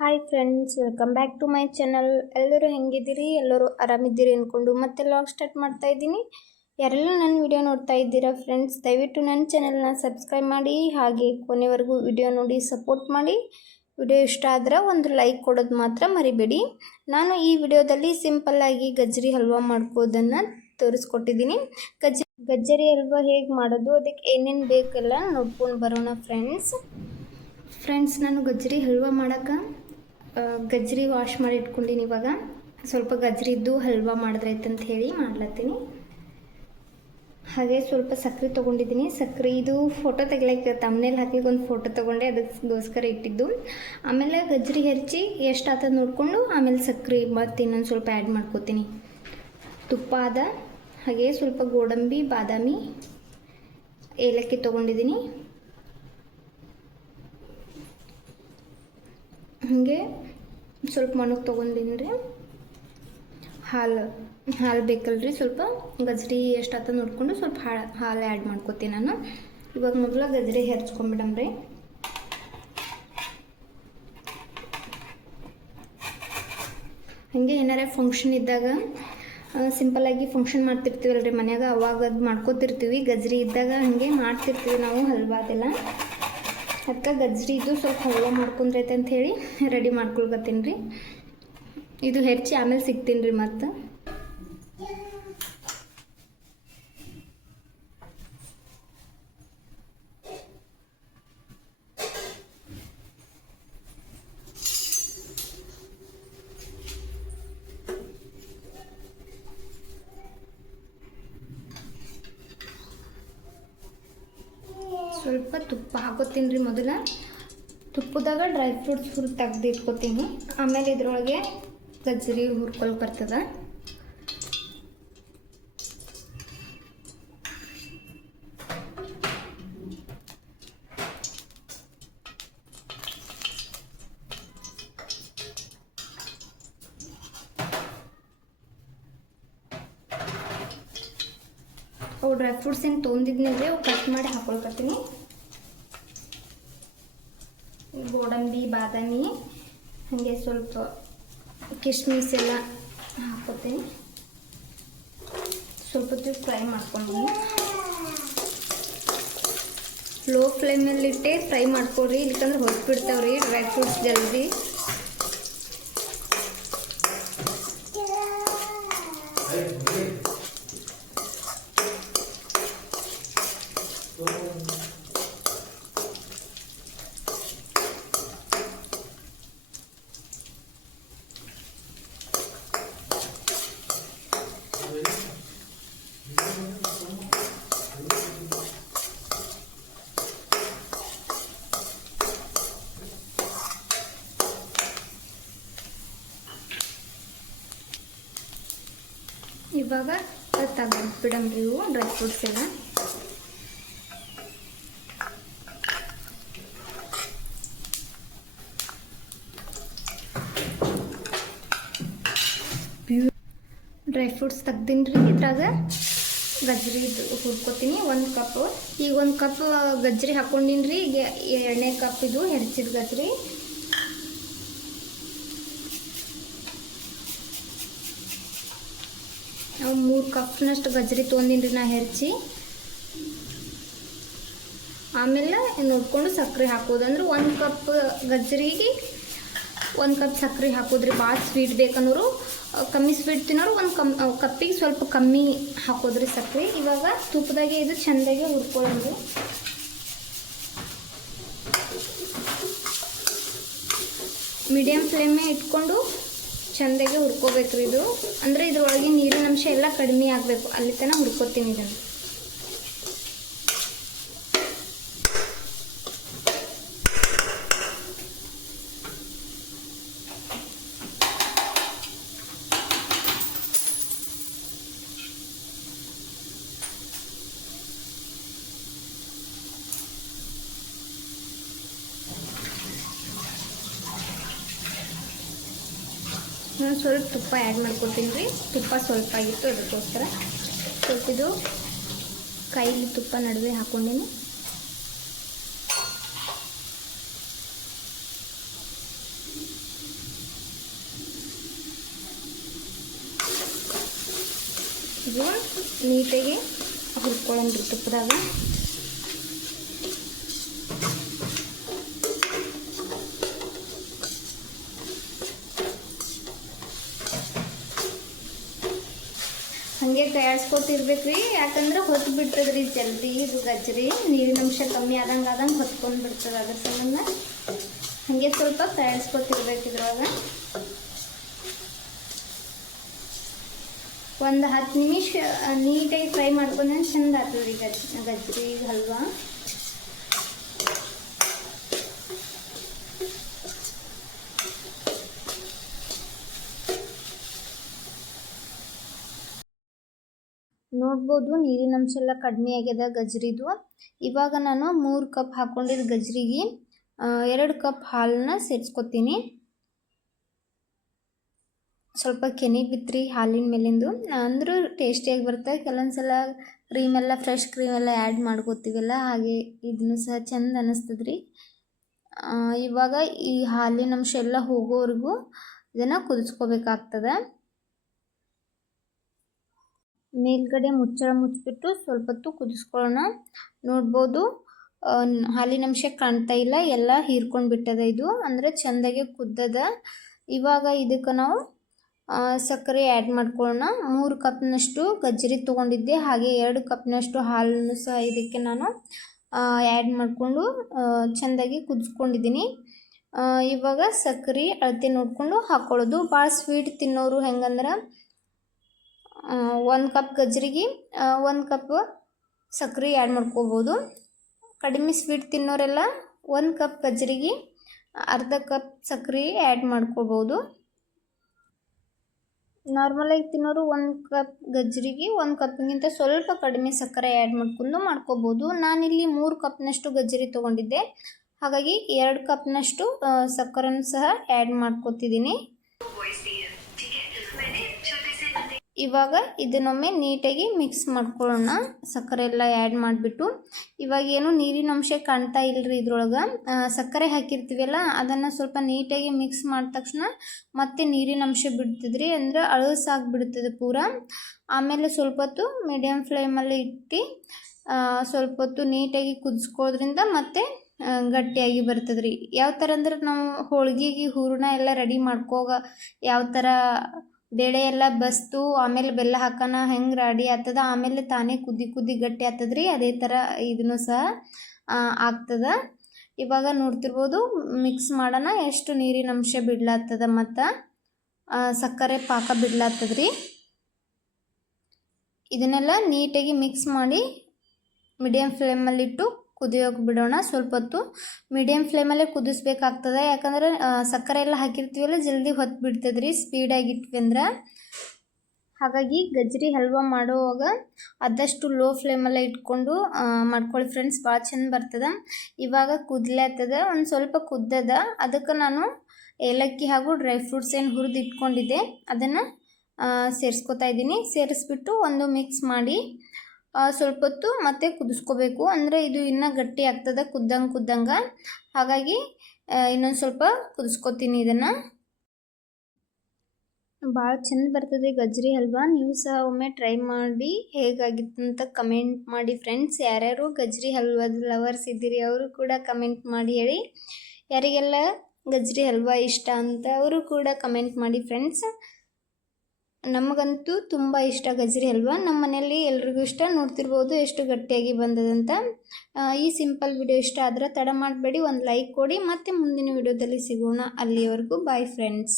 Hi friends, welcome back to my channel. ಎಲ್ಲರೂ ಹೆಂಗಿದ್ದೀರಿ? ಎಲ್ಲರೂ ಆರಾಮಿದ್ದೀರಿ ಅಂದ್ಕೊಂಡು ಮತ್ತೆ ಲಾಗ್ ಸ್ಟಾರ್ಟ್ ಮಾಡ್ತಾ ಇದ್ದೀನಿ. ಯಾರೆಲ್ಲ ನನ್ನ ವಿಡಿಯೋ ನೋಡ್ತಾ ಇದ್ದೀರಾ ಫ್ರೆಂಡ್ಸ್, ದಯವಿಟ್ಟು ನನ್ನ ಚಾನಲ್ನ ಸಬ್ಸ್ಕ್ರೈಬ್ ಮಾಡಿ, ಹಾಗೆ ಕೊನೆವರೆಗೂ ವಿಡಿಯೋ ನೋಡಿ ಸಪೋರ್ಟ್ ಮಾಡಿ. ವಿಡಿಯೋ ಇಷ್ಟ ಆದ್ರೆ ಒಂದು ಲೈಕ್ ಕೊಡೋದು ಮಾತ್ರ ಮರಿಬೇಡಿ. ನಾನು ಈ ವಿಡಿಯೋದಲ್ಲಿ ಸಿಂಪಲ್ಲಾಗಿ ಗಜ್ಜರಿ ಹಲ್ವಾ ಮಾಡ್ಕೋದನ್ನು ತೋರಿಸ್ಕೊಟ್ಟಿದ್ದೀನಿ. ಗಜ್ಜರಿ ಹಲ್ವಾ ಹೇಗೆ ಮಾಡೋದು, ಅದಕ್ಕೆ ಏನೇನು ಬೇಕೆಲ್ಲ ನೋಡ್ಕೊಂಡು ಬರೋಣ ಫ್ರೆಂಡ್ಸ್. ನಾನು ಗಜ್ಜರಿ ಹಲ್ವಾ ಮಾಡೋಕ್ಕೆ ಗಜ್ಜರಿ ವಾಶ್ ಮಾಡಿ ಇಟ್ಕೊಂಡಿನಿ. ಇವಾಗ ಸ್ವಲ್ಪ ಗಜ್ಜರಿ ಇದ್ದು ಹಲ್ವಾ ಮಾಡಿದ್ರೈತೆ ಅಂತ ಹೇಳಿ ಮಾಡ್ಲತ್ತೀನಿ. ಹಾಗೆ ಸ್ವಲ್ಪ ಸಕ್ಕರೆ ತೊಗೊಂಡಿದ್ದೀನಿ. ಸಕ್ಕರೆ ಇದು ಫೋಟೋ ತೆಗಿಲಿಕ್ಕೆ ತಮ್ಮನೇಲಿ ಹಾಕಿ ಒಂದು ಫೋಟೋ ತೊಗೊಂಡೆ, ಅದಕ್ಕೋಸ್ಕರ ಇಟ್ಟಿದ್ದು. ಆಮೇಲೆ ಗಜ್ಜರಿ ಹೆಚ್ಚಿ ಎಷ್ಟು ಆತದ ನೋಡಿಕೊಂಡು ಆಮೇಲೆ ಸಕ್ಕರೆ ಮತ್ತು ಇನ್ನೊಂದು ಸ್ವಲ್ಪ ಆ್ಯಡ್ ಮಾಡ್ಕೋತೀನಿ. ತುಪ್ಪ ಅದ, ಹಾಗೆ ಸ್ವಲ್ಪ ಗೋಡಂಬಿ, ಬಾದಾಮಿ, ಏಲಕ್ಕಿ ತೊಗೊಂಡಿದ್ದೀನಿ. ಹಾಗೆ ಸ್ವಲ್ಪ ಮಣಕ್ಕೆ ತೊಗೊಂಡಿನಿ ರೀ. ಹಾಲು ಬೇಕಲ್ರಿ, ಸ್ವಲ್ಪ ಗಜ್ಜರಿ ಎಷ್ಟು ಆತ ನೋಡಿಕೊಂಡು ಸ್ವಲ್ಪ ಹಾಲು ಆ್ಯಡ್ ಮಾಡ್ಕೋತೀನಿ ನಾನು. ಇವಾಗ ಮೊದಲು ಗಜ್ಜರಿ ಹೆರ್ಚ್ಕೊಂಡ್ಬಿಡಮ್ರಿ. ಹಾಗೆ ಏನಾರ ಫಂಕ್ಷನ್ ಇದ್ದಾಗ ಸಿಂಪಲ್ಲಾಗಿ ಫಂಕ್ಷನ್ ಮಾಡ್ತಿರ್ತೀವಲ್ರಿ ಮನ್ಯಾಗ, ಅವಾಗ ಅದು ಮಾಡ್ಕೋತಿರ್ತೀವಿ. ಗಜ್ಜರಿ ಇದ್ದಾಗ ಹಾಗೆ ಮಾಡ್ತಿರ್ತೀವಿ ನಾವು ಹಲ್ವಾ ಅದೆಲ್ಲ. ಅದಕ್ಕೆ ಗಜ್ಜರಿ ಇದು ಸ್ವಲ್ಪ ಹಲ್ವಾ ಮಾಡ್ಕೊಂಡ್ರೈತೆ ಅಂತ ಹೇಳಿ ರೆಡಿ ಮಾಡ್ಕೊಳ್ಕತ್ತೀನಿ ರೀ. ಇದು ಹೆಚ್ಚಿ ಆಮೇಲೆ ಸಿಗ್ತೀನಿ ರೀ ಮತ್ತು. ಸ್ವಲ್ಪ ತುಪ್ಪ ಹಾಕೋತೀನಿ ರೀ. ಮೊದಲ ತುಪ್ಪದಾಗ ಡ್ರೈ ಫ್ರೂಟ್ಸ್ ತೆಗ್ದು ಇಟ್ಕೋತೀನಿ. ಆಮೇಲೆ ಇದ್ರೊಳಗೆ ಗಜ್ಜರಿ ಹುರ್ಕೊಳಕ್ಕೆ ಬರ್ತದೆ. ಅವು ಡ್ರೈ ಫ್ರೂಟ್ಸ್ ಏನು ತೊಗೊಂಡಿದ್ನಿಲ್ರಿ, ಅವು ಕಟ್ ಮಾಡಿ ಹಾಕೊಳ್ಕತ್ತೀನಿ. ಗೋಡಂಬಿ, ಬಾದಾಮಿ, ಹಾಗೆ ಸ್ವಲ್ಪ ಕಿಸ್ಮಿಸ್ ಎಲ್ಲ ಹಾಕೋತೀನಿ. ಸ್ವಲ್ಪ ಹೊತ್ತು ಫ್ರೈ ಮಾಡ್ಕೊಂಡು ಲೋ ಫ್ಲೇಮಲ್ಲಿಟ್ಟೆ ಫ್ರೈ ಮಾಡ್ಕೊಳ್ರಿ, ಇಲ್ಕಂದ್ರೆ ಹೊರಟ್ಬಿಡ್ತಾವ್ರಿ ಡ್ರೈ ಫ್ರೂಟ್ಸ್ ಜಲ್ದಿ. ಇವಾಗ ತೆಗೆದ್ಬಿಡಮ್ರಿ ಇವು ಡ್ರೈ ಫ್ರೂಟ್ಸ್ ಎಲ್ಲ. ಡ್ರೈ ಫ್ರೂಟ್ಸ್ ತೆಗ್ದೀನಿ ರೀ. ಇದ್ರಾಗ ಗಜ್ಜರಿ ಹುರ್ಕೋತೀನಿ 1 ಕಪ್. ಈಗ 1 ಕಪ್ ಗಜ್ಜರಿ ಹಾಕ್ಕೊಂಡಿನಿ ರೀ. ಈಗ 2ನೇ ಕಪ್ ಇದು ಹೆರ್ಚಿದ ಗಜ್ಜರಿ. ನಾವು 3 ಕಪ್ನಷ್ಟು ಗಜ್ಜರಿ ತೊಗೊಂಡಿನಿ ರೀ ನಾ ಹೆರ್ಚಿ. ಆಮೇಲೆ ನೋಡಿಕೊಂಡು ಸಕ್ಕರೆ ಹಾಕೋದು. ಅಂದ್ರೆ 1 ಕಪ್ ಗಜ್ಜರಿಗೆ 1 ಕಪ್ ಸಕ್ಕರೆ ಹಾಕೋದ್ರಿ. ಭಾಳ ಸ್ವೀಟ್ ಬೇಕನ್ನೋರು, ಕಮ್ಮಿ ಸ್ವೀಟ್ ತಿನ್ನೋರು 1 ಕಪ್ಪಿಗೆ ಸ್ವಲ್ಪ ಕಮ್ಮಿ ಹಾಕೋದ್ರಿ ಸಕ್ಕರೆ. ಇವಾಗ ತುಪ್ಪದಾಗೆ ಇದು ಚೆಂದಾಗೆ ಹುರ್ಕೊಳ್ಳೋದು. ಮೀಡಿಯಮ್ ಫ್ಲೇಮೇ ಇಟ್ಕೊಂಡು ಚೆಂದಾಗೆ ಹುರ್ಕೋಬೇಕ್ರಿ ಇದು. ಅಂದರೆ ಇದ್ರೊಳಗೆ ನೀರಿನ ಅಂಶ ಎಲ್ಲ ಕಡಿಮೆ ಆಗಬೇಕು, ಅಲ್ಲಿ ತನಕ ಹುರ್ಕೋತೀನಿ ಇದನ್ನು. ನಾನು ಸ್ವಲ್ಪ ತುಪ್ಪ ಆ್ಯಡ್ ಮಾಡ್ಕೊತೀನಿ ರೀ. ತುಪ್ಪ ಸ್ವಲ್ಪ ಆಗಿತ್ತು, ಅದಕ್ಕೋಸ್ಕರ ಸ್ವಲ್ಪ ಇದು ಕೈಲಿ ತುಪ್ಪ ನಡುವೆ ಹಾಕ್ಕೊಂಡಿನಿ. ಇದು ನೀಟಾಗಿ ಹುರ್ಕೊಳ್ಳೋಣ್ರಿ ತುಪ್ಪದಾಗ. ಹಾಗೆ ಕೈಯಾಡ್ಸ್ಕೊತಿರ್ಬೇಕು ರೀ, ಯಾಕಂದ್ರೆ ಹೊತ್ತು ಬಿಡ್ತದ್ರಿ ಜಲ್ದಿ ಇದು ಗಜ್ರಿ. ನೀರಿನ ಅಂಶ ಕಮ್ಮಿ ಆದಂಗೆ ಹೊತ್ಕೊಂಡು ಬಿಡ್ತದೆ. ಅದ್ರ ಸಂಬಂಧ ಹಾಗೆ ಸ್ವಲ್ಪ ಕೈಯಾಡ್ಸ್ಕೊತಿರ್ಬೇಕು. ಇದ್ರೊಳಗೆ ಒಂದು 10 ನಿಮಿಷ ನೀಟಾಗಿ ಫ್ರೈ ಮಾಡ್ಕೊಂಡ್ರೆ ಚಂದ ಆಗ್ತದೆ ರೀ ಗಜ್ರಿ ಹಲ್ವಾ. ನೋಡ್ಬೋದು ನೀರಿನ ಅಂಶ ಎಲ್ಲ ಕಡಿಮೆ ಆಗ್ಯದ ಗಜ್ರಿದು. ಇವಾಗ ನಾನು 3 ಕಪ್ ಹಾಕ್ಕೊಂಡಿದ್ದ ಗಜ್ರಿಗೆ 2 ಕಪ್ ಹಾಲನ್ನ ಸೇರಿಸ್ಕೊತೀನಿ. ಸ್ವಲ್ಪ ಕೆನೆ ಬಿತ್ರಿ ಹಾಲಿನ ಮೇಲಿಂದು, ಅಂದರೂ ಟೇಸ್ಟಿಯಾಗಿ ಬರುತ್ತೆ. ಕೆಲವೊಂದ್ಸಲ ಕ್ರೀಮೆಲ್ಲ ಫ್ರೆಶ್ ಕ್ರೀಮೆಲ್ಲ ಆ್ಯಡ್ ಮಾಡ್ಕೋತೀವಲ್ಲ, ಹಾಗೆ ಇದನ್ನು ಸಹ ಚೆಂದ ಅನ್ನಿಸ್ತದ್ರಿ. ಇವಾಗ ಈ ಹಾಲಿನ ಅಂಶ ಎಲ್ಲ ಹೋಗೋವರೆಗೂ ಇದನ್ನು ಕುದಿಸ್ಕೋಬೇಕಾಗ್ತದೆ. ಮೇಲ್ಗಡೆ ಮುಚ್ಚಳ ಮುಚ್ಚಿಬಿಟ್ಟು ಸ್ವಲ್ಪ ಹೊತ್ತು ಕುದಿಸ್ಕೊಳ್ಳೋಣ. ನೋಡ್ಬೋದು ಹಾಲಿನ ಅಂಶ ಕಾಣ್ತಾ ಇಲ್ಲ, ಎಲ್ಲ ಹೀರ್ಕೊಂಡು ಬಿಟ್ಟದ. ಇದು ಅಂದರೆ ಚೆಂದಾಗೆ ಕುದ್ದದ. ಇವಾಗ ಇದಕ್ಕೆ ನಾವು ಸಕ್ಕರೆ ಆ್ಯಡ್ ಮಾಡ್ಕೊಳ್ಳೋಣ. 3 ಕಪ್ನಷ್ಟು ಗಜ್ಜರಿ ತೊಗೊಂಡಿದ್ದೆ, ಹಾಗೆ 2 ಕಪ್ನಷ್ಟು ಹಾಲನ್ನು ಸಹ ಇದಕ್ಕೆ ನಾನು ಆ್ಯಡ್ ಮಾಡಿಕೊಂಡು ಚೆಂದಾಗಿ ಕುದಿಸ್ಕೊಂಡಿದ್ದೀನಿ. ಇವಾಗ ಸಕ್ಕರೆ ಅಳತೆ ನೋಡಿಕೊಂಡು ಹಾಕ್ಕೊಳ್ಳೋದು. ಭಾಳ ಸ್ವೀಟ್ ತಿನ್ನೋರು ಹೆಂಗಂದ್ರೆ 1 ಕಪ್ ಗಜ್ರಿಗೆ 1 ಕಪ್ ಸಕ್ಕರೆ ಆ್ಯಡ್ ಮಾಡ್ಕೋಬೋದು. ಕಡಿಮೆ ಸ್ವೀಟ್ ತಿನ್ನೋರೆಲ್ಲ 1 ಕಪ್ ಗಜ್ರಿಗೆ ಅರ್ಧ ಕಪ್ ಸಕ್ಕರೆ ಆ್ಯಡ್ ಮಾಡ್ಕೋಬೋದು. ನಾರ್ಮಲಾಗಿ ತಿನ್ನೋರು 1 ಕಪ್ ಗಜ್ರಿಗೆ 1 ಕಪ್ಗಿಂತ ಸ್ವಲ್ಪ ಕಡಿಮೆ ಸಕ್ಕರೆ ಆ್ಯಡ್ ಮಾಡ್ಕೋಬೋದು. ನಾನಿಲ್ಲಿ 3 ಕಪ್ನಷ್ಟು ಗಜ್ಜರಿ ತೊಗೊಂಡಿದ್ದೆ, ಹಾಗಾಗಿ 2 ಕಪ್ನಷ್ಟು ಸಕ್ಕರೆನೂ ಸಹ ಆ್ಯಡ್ ಮಾಡ್ಕೋತಿದ್ದೀನಿ. ಇವಾಗ ಇದನ್ನೊಮ್ಮೆ ನೀಟಾಗಿ ಮಿಕ್ಸ್ ಮಾಡ್ಕೊಳ್ಳೋಣ. ಸಕ್ಕರೆ ಎಲ್ಲ ಆ್ಯಡ್ ಮಾಡಿಬಿಟ್ಟು ಇವಾಗ ಏನು ನೀರಿನ ಅಂಶ ಕಾಣ್ತಾ ಇಲ್ಲರಿ ಇದ್ರೊಳಗೆ. ಸಕ್ಕರೆ ಹಾಕಿರ್ತೀವಲ್ಲ, ಅದನ್ನು ಸ್ವಲ್ಪ ನೀಟಾಗಿ ಮಿಕ್ಸ್ ಮಾಡಿದ ತಕ್ಷಣ ಮತ್ತೆ ನೀರಿನ ಅಂಶ ಬಿಡ್ತದ್ರಿ, ಅಂದರೆ ಅಳಸಾಗಿಬಿಡ್ತದೆ ಪೂರ. ಆಮೇಲೆ ಸ್ವಲ್ಪ ಹೊತ್ತು ಮೀಡಿಯಮ್ ಫ್ಲೇಮಲ್ಲಿ ಇಟ್ಟು ಸ್ವಲ್ಪ ಹೊತ್ತು ನೀಟಾಗಿ ಕುದಿಸ್ಕೊಳ್ಳೋದ್ರಿಂದ ಮತ್ತೆ ಗಟ್ಟಿಯಾಗಿ ಬರ್ತದ್ರಿ. ಯಾವ ಥರ ಅಂದ್ರೆ ನಾವು ಹೋಳಿಗೆಗೆ ಹೂರಣ ಎಲ್ಲ ರೆಡಿ ಯಾವ ಥರ ಬೇಳೆ ಎಲ್ಲ ಬಸ್ತು ಆಮೇಲೆ ಬೆಲ್ಲ ಹಾಕೋಣ ಹೆಂಗೆ ರೆಡಿ ಆಗ್ತದ, ಆಮೇಲೆ ತಾನೇ ಕುದಿ ಗಟ್ಟಿ ಆಗ್ತದ್ರಿ, ಅದೇ ಥರ ಇದನ್ನು ಸಹ ಆಗ್ತದ. ಇವಾಗ ನೋಡ್ತಿರ್ಬೋದು ಮಿಕ್ಸ್ ಮಾಡೋಣ ಎಷ್ಟು ನೀರಿನ ಅಂಶ ಬಿಡ್ಲಾಗ್ತದ ಮತ್ತು ಸಕ್ಕರೆ ಪಾಕ ಬಿಡ್ಲಾಗ್ತದ್ರಿ. ಇದನ್ನೆಲ್ಲ ನೀಟಾಗಿ ಮಿಕ್ಸ್ ಮಾಡಿ ಮೀಡಿಯಮ್ ಫ್ಲೇಮಲ್ಲಿಟ್ಟು ಕುದಿಯೋಕೆ ಬಿಡೋಣ. ಸ್ವಲ್ಪ ಹೊತ್ತು ಮೀಡಿಯಮ್ ಫ್ಲೇಮಲ್ಲೇ ಕುದಿಸ್ಬೇಕಾಗ್ತದೆ, ಯಾಕಂದ್ರೆ ಸಕ್ಕರೆ ಎಲ್ಲ ಹಾಕಿರ್ತೀವಲ್ಲ ಜಲ್ದಿ ಹೊತ್ತು ಬಿಡ್ತದ್ರಿ ಸ್ಪೀಡಾಗಿಟ್ವಿ ಅಂದ್ರೆ. ಹಾಗಾಗಿ ಗಜ್ರಿ ಹಲ್ವಾ ಮಾಡುವಾಗ ಆದಷ್ಟು ಲೋ ಫ್ಲೇಮಲ್ಲೇ ಇಟ್ಕೊಂಡು ಮಾಡ್ಕೊಳ್ಳಿ ಫ್ರೆಂಡ್ಸ್, ಭಾಳ ಚೆಂದ ಬರ್ತದೆ. ಇವಾಗ ಕುದ್ಲಾಗ್ತದೆ, ಒಂದು ಸ್ವಲ್ಪ ಕುದ್ದದ. ಅದಕ್ಕೆ ನಾನು ಏಲಕ್ಕಿ ಹಾಗೂ ಡ್ರೈ ಫ್ರೂಟ್ಸ್ ಏನು ಹುರಿದು ಇಟ್ಕೊಂಡಿದ್ದೆ ಅದನ್ನು ಸೇರಿಸ್ಕೊತಾ ಇದ್ದೀನಿ. ಸೇರಿಸ್ಬಿಟ್ಟು ಒಂದು ಮಿಕ್ಸ್ ಮಾಡಿ ಸ್ವಲ್ಪ ಹೊತ್ತು ಮತ್ತೆ ಕುದಿಸ್ಕೋಬೇಕು. ಅಂದರೆ ಇದು ಇನ್ನೂ ಗಟ್ಟಿ ಆಗ್ತದೆ ಕುದ್ದಂಗೆ. ಹಾಗಾಗಿ ಇನ್ನೊಂದು ಸ್ವಲ್ಪ ಕುದಿಸ್ಕೊತೀನಿ. ಇದನ್ನು ಭಾಳ ಚೆಂದ ಬರ್ತದೆ ಗಜ್ರಿ ಹಲ್ವಾ. ನೀವು ಸಹ ಒಮ್ಮೆ ಟ್ರೈ ಮಾಡಿ ಹೇಗಾಗಿತ್ತು ಅಂತ ಕಮೆಂಟ್ ಮಾಡಿ ಫ್ರೆಂಡ್ಸ್. ಯಾರ್ಯಾರು ಗಜ್ರಿ ಹಲ್ವಾದ ಲವರ್ಸ್ ಇದ್ದೀರಿ ಅವರು ಕೂಡ ಕಮೆಂಟ್ ಮಾಡಿ ಹೇಳಿ. ಯಾರಿಗೆಲ್ಲ ಗಜ್ರಿ ಹಲ್ವಾ ಇಷ್ಟ ಅಂತ ಅವರು ಕೂಡ ಕಮೆಂಟ್ ಮಾಡಿ ಫ್ರೆಂಡ್ಸ್. ನಮಗಂತೂ ತುಂಬ ಇಷ್ಟ ಗಜ್ರಿ ಹಲ್ವಾ, ನಮ್ಮ ಮನೆಯಲ್ಲಿ ಎಲ್ರಿಗೂ ಇಷ್ಟ. ನೋಡ್ತಿರ್ಬೋದು ಎಷ್ಟು ಗಟ್ಟಿಯಾಗಿ ಬಂದದಂತ. ಈ ಸಿಂಪಲ್ ವಿಡಿಯೋ ಇಷ್ಟ ಆದರೆ ತಡ ಮಾಡಬೇಡಿ, ಒಂದು ಲೈಕ್ ಕೊಡಿ. ಮತ್ತೆ ಮುಂದಿನ ವಿಡಿಯೋದಲ್ಲಿ ಸಿಗೋಣ. ಅಲ್ಲಿಯವರೆಗೂ ಬಾಯ್ ಫ್ರೆಂಡ್ಸ್.